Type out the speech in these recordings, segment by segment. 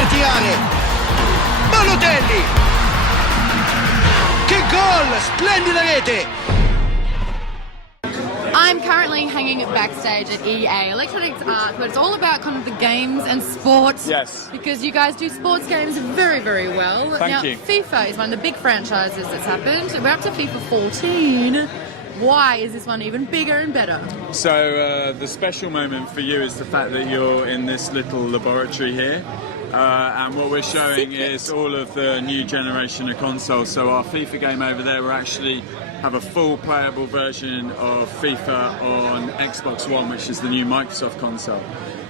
per tirare. Balotelli! Che gol! Splendida rete! I'm currently hanging backstage at EA Electronic Arts, but it's all about kind of the games and sports. Yes. Because you guys do sports games very, very well. Thank you. FIFA is one of the big franchises that's happened. We're up to FIFA 14. Why is this one even bigger and better? So the special moment for you is the fact that you're in this little laboratory here. And what we're showing is all of the new generation of consoles. So our FIFA game over there, we're actually have a full playable version of FIFA on Xbox One, which is the new Microsoft console.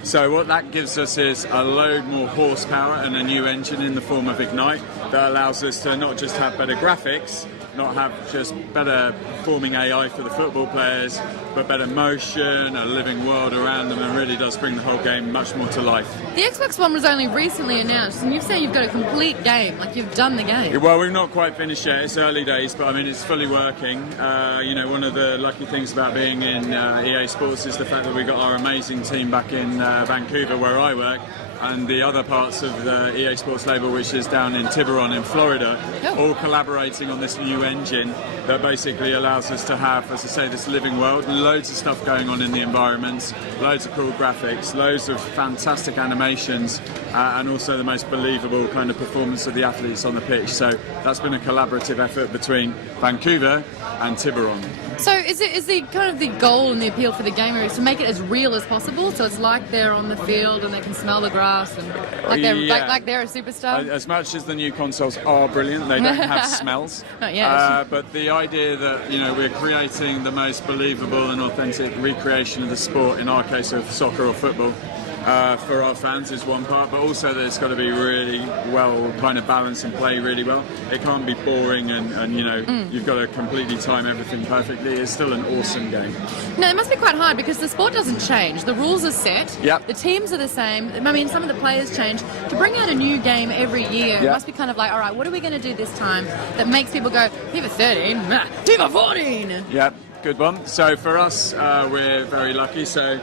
So what that gives us is a load more horsepower and a new engine in the form of Ignite that allows us to not just have better graphics, not have just better performing AI for the football players, but better motion, a living world around them, and really does bring the whole game much more to life. The Xbox One was only recently announced, and you've said you've got a complete game, like you've done the game. Well, we've not quite finished yet. It's early days, but I mean, it's fully working. You know, one of the lucky things about being in EA Sports is the fact that we got our amazing team back in Vancouver, where I work, and the other parts of the EA Sports label, which is down in Tiburon in Florida, all collaborating on this new engine that basically allows us to have, as I say, this living world, loads of stuff going on in the environments, loads of cool graphics, loads of fantastic animations, and also the most believable kind of performance of the athletes on the pitch. So that's been a collaborative effort between Vancouver and Tiburon. So is the kind of the goal and the appeal for the gamer is to make it as real as possible, so it's like they're on the field and they can smell the grass and like they're like they're a superstar? As much as the new consoles are brilliant, they don't have smells. Not yet. But the idea that, you know, we're creating the most believable and authentic recreation of the sport, in our case of soccer or football, for our fans is one part, but also that it's got to be really well kind of balanced and play really well. It can't be boring and you know, you've got to completely time everything perfectly. It's still an awesome game. No, it must be quite hard because the sport doesn't change. The rules are set. Yep. The teams are the same. I mean, some of the players change. To bring out a new game every year, it must be kind of like, all right, what are we going to do this time that makes people go, FIFA 13, FIFA 14? Yeah, good one. So for us, we're very lucky. So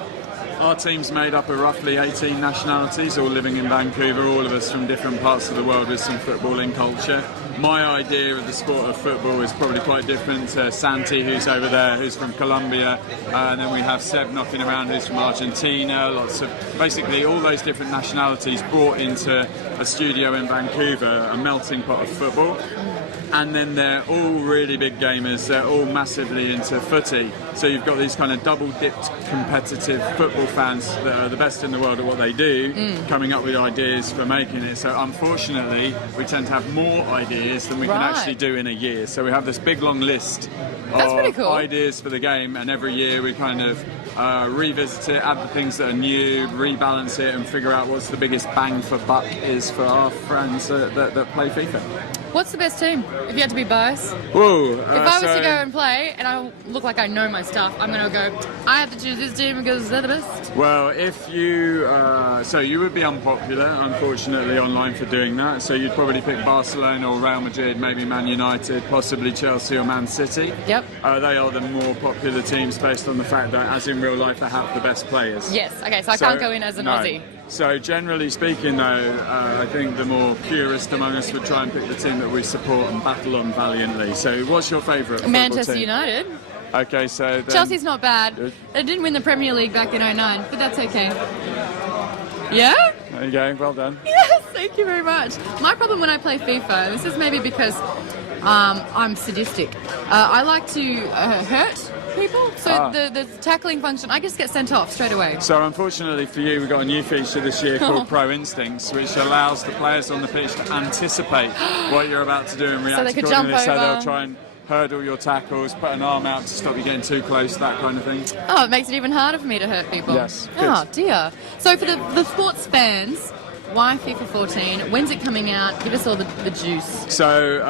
our team's made up of roughly 18 nationalities, all living in Vancouver, all of us from different parts of the world with some footballing culture. My idea of the sport of football is probably quite different to Santi, who's over there, who's from Colombia, and then we have Seb knocking around, who's from Argentina. Lots of, basically all those different nationalities brought into a studio in Vancouver, a melting pot of football. And then they're all really big gamers, they're all massively into footy. So you've got these kind of double-dipped competitive football fans that are the best in the world at what they do, coming up with ideas for making it. So unfortunately, we tend to have more ideas than we can actually do in a year. So we have this big long list of ideas for the game, and every year we kind of revisit it, add the things that are new, rebalance it, and figure out what's the biggest bang for buck is for our friends that play FIFA. What's the best team? If you had to be biased? Whoa, if I was to go and play and I look like I know my stuff, I'm going to go, I have to choose this team because they're the best. Well, if you... so you would be unpopular, unfortunately, online for doing that. So you'd probably pick Barcelona or Real Madrid, maybe Man United, possibly Chelsea or Man City. Yep. They are the more popular teams based on the fact that, as in real life, they have the best players. Yes, okay, so I can't go in as an Aussie. So generally speaking, though, I think the more purist among us would try and pick the team that we support and battle on valiantly. So what's your favourite football Manchester team? United. Okay, so then... Chelsea's not bad. They didn't win the Premier League back in 2009, but that's okay. Yeah? There you go, well done. Yes, thank you very much. My problem when I play FIFA, this is maybe because I'm sadistic. I like to hurt people, so the tackling function, I just get sent off straight away. So unfortunately for you, we've got a new feature this year called Pro Instincts, which allows the players on the pitch to anticipate what you're about to do and react accordingly. Jump over. So they'll try and hurdle your tackles, put an arm out to stop you getting too close, that kind of thing. Oh, it makes it even harder for me to hurt people. Yes. Oh, dear. So for the sports fans, why FIFA 14? When's it coming out? Give us all the juice. So,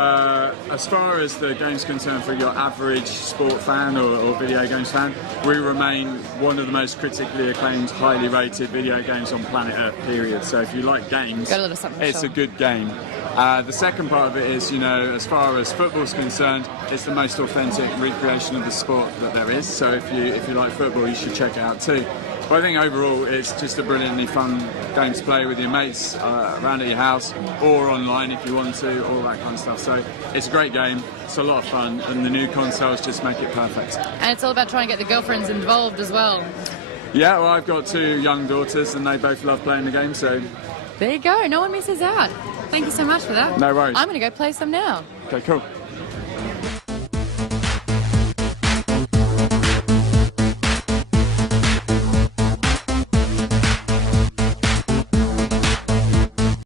as far as the game's concerned for your average sport fan or video games fan, we remain one of the most critically acclaimed, highly rated video games on planet Earth, period. So if you like games, it's a good game. The second part of it is, you know, as far as football's concerned, it's the most authentic recreation of the sport that there is. So if you like football, you should check it out too. But I think overall it's just a brilliantly fun game to play with your mates around at your house or online if you want to, all that kind of stuff. So it's a great game, it's a lot of fun, and the new consoles just make it perfect. And it's all about trying to get the girlfriends involved as well. Yeah, well, I've got 2 young daughters and they both love playing the game, so... There you go, no one misses out. Thank you so much for that. No worries. I'm going to go play some now. Okay, cool.